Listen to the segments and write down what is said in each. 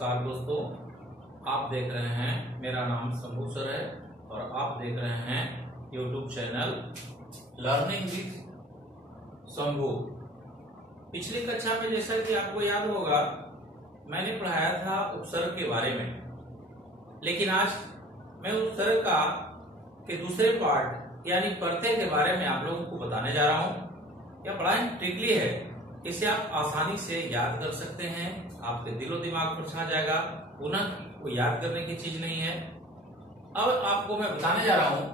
नमस्कार दोस्तों, आप देख रहे हैं, मेरा नाम शंभू सर है और आप देख रहे हैं YouTube channel learning with Shambhu. पिछली कक्षा में जैसा कि आपको याद होगा मैंने पढ़ाया था उपसर्ग के बारे में, लेकिन आज मैं उपसर्ग के दूसरे पार्ट यानी प्रत्यय के बारे में आप लोगों को बताने जा रहा हूं। यह बड़ा ट्रिकली है, इसे आप आसानी से याद कर सकते हैं, आपके दिलो दिमाग पर छा जाएगा, पुनः को याद करने की चीज नहीं है। अब आपको मैं बताने जा रहा हूं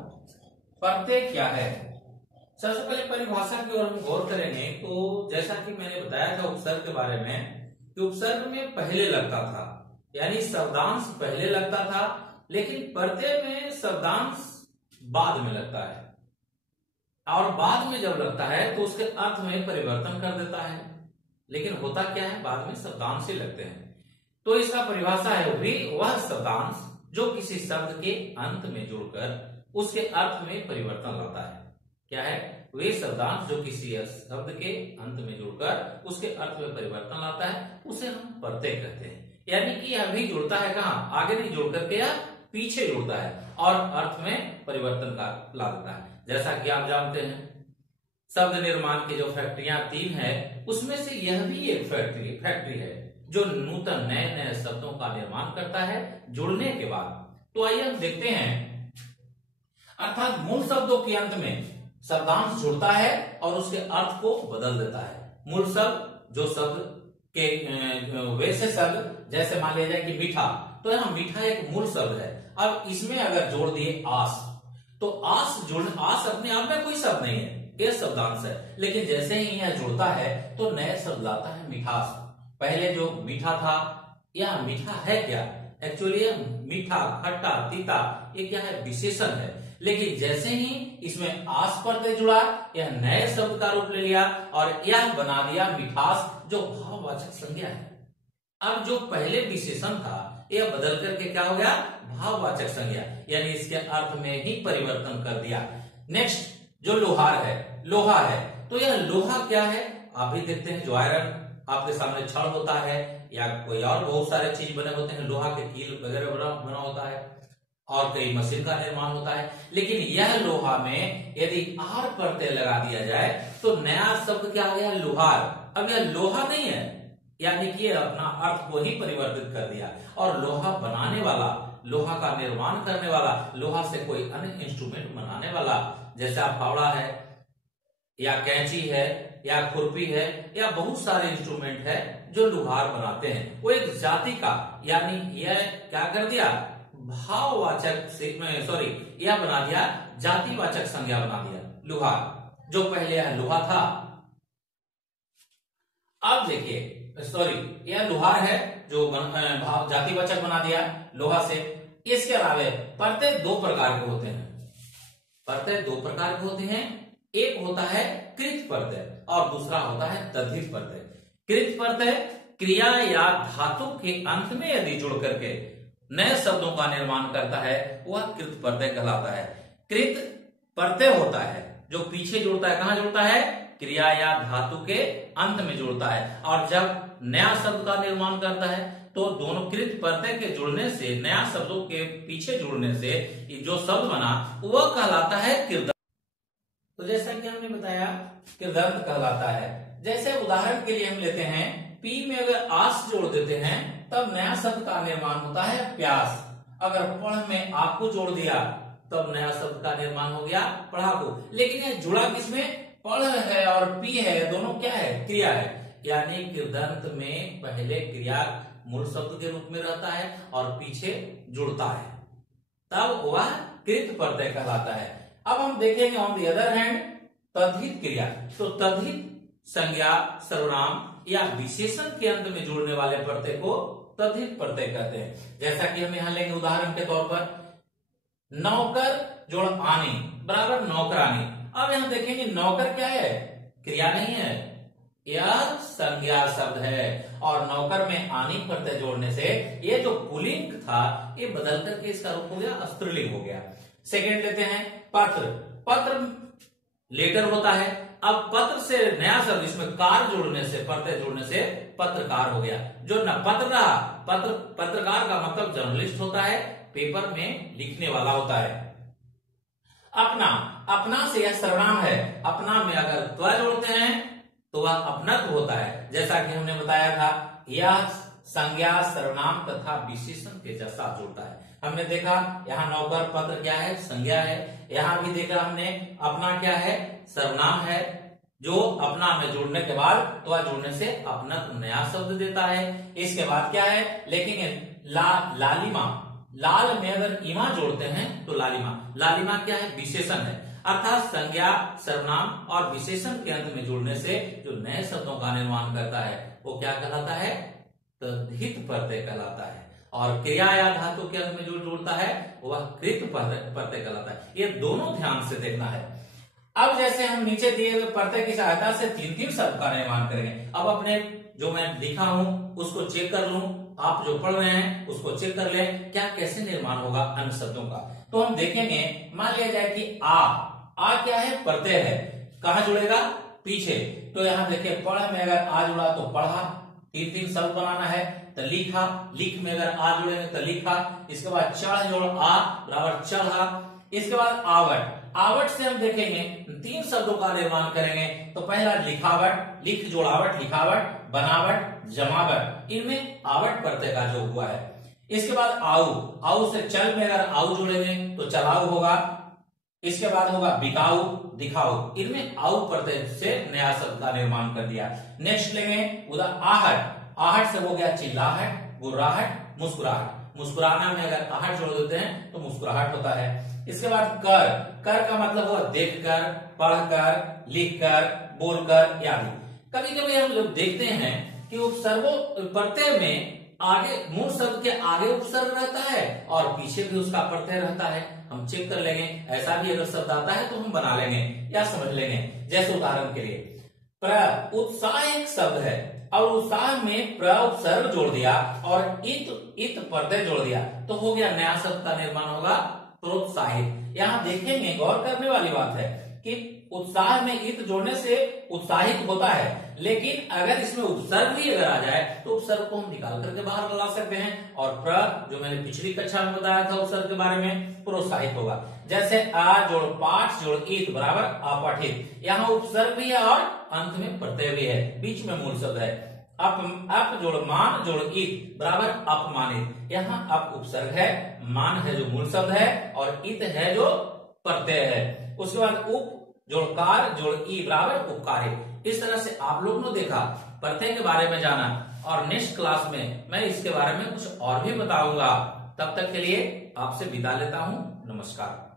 प्रत्यय क्या है। सबसे पहले परिभाषा की ओर हम गौर करेंगे तो जैसा कि मैंने बताया था उपसर्ग के बारे में कि उपसर्ग में पहले लगता था, यानी शब्दांश पहले लगता था, लेकिन प्रत्यय में शब्दांश बाद में लगता है और बाद में जब लगता है तो उसके अर्थ में परिवर्तन कर देता है। लेकिन होता क्या है, बाद में शब्दांश ही लगते हैं। तो इसका परिभाषा है वह शब्दांश जो किसी शब्द के अंत में जुड़कर उसके अर्थ में परिवर्तन लाता है। क्या है? वे शब्दांश जो किसी शब्द के अंत में जुड़कर उसके अर्थ में परिवर्तन लाता है, उसे हम प्रत्यय कहते हैं। यानी कि यह भी जुड़ता है कहाँ, आगे नहीं जुड़ करके या पीछे जुड़ता है और अर्थ में परिवर्तन का ला देता है। जैसा कि आप जानते हैं शब्द निर्माण की जो फैक्ट्रियां 3 है उसमें से यह भी एक फैक्ट्री है जो नूतन नए नए शब्दों का निर्माण करता है जुड़ने के बाद। तो आइए हम देखते हैं, अर्थात मूल शब्दों के अंत में शब्दांश जुड़ता है और उसके अर्थ को बदल देता है। मूल शब्द जो शब्द के वैसे शब्द, जैसे मान लिया जाए कि मीठा, तो यहाँ मीठा एक मूल शब्द है। अब इसमें अगर जोड़ दिए आस, तो आस अपने आप में कोई शब्द नहीं है, यह शब्दांश है, लेकिन जैसे ही यह जुड़ता है तो नए शब्द लाता है मिठास। पहले जो मीठा था, यह मीठा है क्या, एक्चुअली यह मीठा, खट्टा, तीता, ये क्या है, विशेषण है। लेकिन जैसे ही इसमें आस प्रत्यय जुड़ा, यह नए शब्द का रूप ले लिया और यह बना दिया मिठास, जो भाववाचक संज्ञा है। अब जो पहले विशेषण था यह बदल करके क्या हो गया, भाववाचक संज्ञा, यानी इसके अर्थ में ही परिवर्तन कर दिया। नेक्स्ट जो लोहार है, लोहा है, तो यह लोहा क्या है, आप भी देखते हैं जो आयरन आपके सामने छड़ होता है या कोई और बहुत सारे चीज बने होते हैं, लोहा के कील वगैरह बना होता है और कई मशीन का निर्माण होता है। लेकिन यह लोहा में यदि आर प्रत्यय लगा दिया जाए तो नया शब्द क्या आ गया, लोहार। अब यह लोहा नहीं है, यानी कि अपना अर्थ को ही परिवर्तित कर दिया। और लोहा बनाने वाला, लोहा का निर्माण करने वाला, लोहा से कोई अन्य इंस्ट्रूमेंट बनाने वाला, जैसा फावड़ा है या कैंची है या खुरपी है या बहुत सारे इंस्ट्रूमेंट है जो लोहार बनाते हैं, वो एक जाति का, यानी यह क्या कर दिया, भाववाचक यह बना दिया, जातिवाचक संज्ञा बना दिया लोहार, जो पहले यह लोहा था। अब देखिए यह लोहार है जो जातिवाचक बना दिया लोहा से। इसके अलावा प्रत्यय 2 प्रकार के होते हैं, प्रत्यय 2 प्रकार के होते हैं। एक होता है कृत प्रत्यय और दूसरा होता है तद्धित प्रत्यय। कृत प्रत्यय क्रिया या धातु के अंत में यदि जुड़ करके नए शब्दों का निर्माण करता है, वह कृत प्रत्यय कहलाता है। कृत प्रत्यय होता है जो पीछे जुड़ता है, कहां जुड़ता है, क्रिया या धातु के अंत में जुड़ता है। और जब नया शब्द का निर्माण करता है तो दोनों कृत प्रत्यय के जुड़ने से, नया शब्दों के पीछे जुड़ने से जो शब्द बना वह कहलाता है कृदंत। तो जैसा कि हमने बताया कृदंत कहलाता है। जैसे उदाहरण के लिए हम लेते हैं, पी में अगर आस जोड़ देते हैं तब नया शब्द का निर्माण होता है प्यास। अगर पढ़ में आपको जोड़ दिया तब नया शब्द का निर्माण हो गया पढ़ाकू। लेकिन यह जुड़ा किसमें, पढ़ है और पी है, दोनों क्या है, क्रिया है। यानी कृदंत में पहले क्रिया मूल शब्द के रूप में रहता है और पीछे जुड़ता है, तब वह कृत प्रत्यय कहलाता है। अब हम देखेंगे ऑन द अदर हैंड तद्धित क्रिया। तो तद्धित संज्ञा, सर्वनाम या विशेषण के अंत में जुड़ने वाले प्रत्यय को तद्धित प्रत्यय कहते हैं। जैसा कि हम यहां लेंगे उदाहरण के तौर पर, नौकर जोड़ आनी बराबर नौकरानी। अब यहां देखेंगे नौकर क्या है, क्रिया नहीं है, यह संज्ञा शब्द है और नौकर में आनी प्रत्यय जोड़ने से ये जो पुल्लिंग था ये बदल करके इसका रूप हो गया स्त्रीलिंग हो गया। सेकंड लेते हैं पत्र। पत्र लेटर होता है। अब पत्र से नया शब्द, इसमें कार जोड़ने से, प्रत्यय जोड़ने से पत्रकार हो गया। जो न पत्र रहा, पत्रकार का मतलब जर्नलिस्ट होता है, पेपर में लिखने वाला होता है। अपना, अपना से यह सर्वनाम है। अपना में अगर त्व जोड़ते हैं तो वह अपनत्व होता है। जैसा कि हमने बताया था, यह संज्ञा, सर्वनाम तथा विशेषण के साथ जुड़ता है। हमने देखा यहाँ नौकर पत्र क्या है, संज्ञा है। यहाँ भी देखा हमने अपना क्या है, सर्वनाम है, जो अपना में जोड़ने के बाद त्व जोड़ने से अपना नया शब्द देता है। इसके बाद क्या है, लेकिन लालिमा, लाल में अगर इमा जोड़ते हैं तो लालिमा, लालिमा क्या है, विशेषण है। अर्थात संज्ञा, सर्वनाम और विशेषण के अंत में जोड़ने से जो नए शब्दों का निर्माण करता है वो क्या कहलाता है, तद्धित प्रत्यय कहलाता है। और क्रिया या धातु के अंत में जो जोड़ता है वह कृत प्रत्यय कहलाता है। ये दोनों ध्यान से देखना है। अब जैसे हम नीचे दिए हुए प्रत्यय की सहायता से 3-3 शब्द का निर्माण करेंगे। अब अपने जो मैं लिखा हूं उसको चेक कर लूं, आप जो पढ़ रहे हैं उसको चेक कर लें, क्या कैसे निर्माण होगा अन्य शब्दों का। तो हम देखेंगे, मान लिया जाए कि आ क्या है, प्रत्यय है, कहां जुड़ेगा, पीछे। तो यहां देखिए, पढ़ में अगर आ जुड़ा तो पढ़ा, 3-3 शब्द बनाना है। तो लिखा, लिख में अगर आ जुड़ेंगे तो लिखा। इसके बाद चढ़ जोड़ आ बराबर चढ़ा। इसके बाद आवट, आवट से हम देखेंगे 3 शब्दों का निर्माण करेंगे। तो पहला लिखावट, लिख जोड़ावट, लिखावट, बनावट, जमावट, इनमें आवट प्रत्यय का जो हुआ है। इसके बाद आऊ, आऊ से चल में अगर आऊ जोड़ेंगे तो चलाऊ होगा। इसके बाद होगा बिकाऊ, दिखाऊ, इनमें आऊ प्रत्यय से नया शब्द का निर्माण कर दिया। नेक्स्ट लेंगे उदाहरण आहट, आहट से हो गया चिल्लाहट, गुर्राहट, मुस्कुराहट। मुस्कुराना में अगर आहट जोड़ देते हैं तो मुस्कुराहट होता है। इसके बाद कर, कर का मतलब हुआ देखकर, पढ़कर, लिखकर, बोलकर आदि। कभी कभी हम लोग देखते हैं कि उपसर्गों प्रत्यय में आगे, मूल शब्द के आगे उपसर्ग रहता है और पीछे भी उसका प्रत्यय रहता है। हम चेक कर लेंगे, ऐसा भी अगर शब्द आता है तो हम बना लेंगे या समझ लेंगे। जैसे उदाहरण के लिए प्र, उत्साह एक शब्द है और उत्साह में प्र उपसर्ग जोड़ दिया और इत प्रत्यय जोड़ दिया तो हो गया नया शब्द का निर्माण होगा प्रोत्साहित। यहाँ देखेंगे, गौर करने वाली बात है कि उत्साह में इत जोड़ने से उत्साहित होता है, लेकिन अगर इसमें उपसर्ग भी अगर आ जाए तो उपसर्ग को हम निकाल करके बाहर ला सकते हैं और प्र, जो मैंने पिछली कक्षा में बताया था उपसर्ग के बारे में, प्रोत्साहित होगा। जैसे आ जोड़ पाठ जोड़ इत बराबर अपठित, यहाँ उपसर्ग भी है और अंत में प्रत्यय भी है, बीच में मूल शब्द है। अप जोड़ मान जोड़ इत बराबर अपमानित, यहाँ अप उपसर्ग है, मान है जो मूल शब्द है और इत है जो प्रत्यय है। उसके बाद उप जोड़ कार जोड़ ई बराबर उपकारित। इस तरह से आप लोगों ने देखा, प्रत्यय के बारे में जाना, और नेक्स्ट क्लास में मैं इसके बारे में कुछ और भी बताऊंगा। तब तक के लिए आपसे विदा लेता हूं, नमस्कार।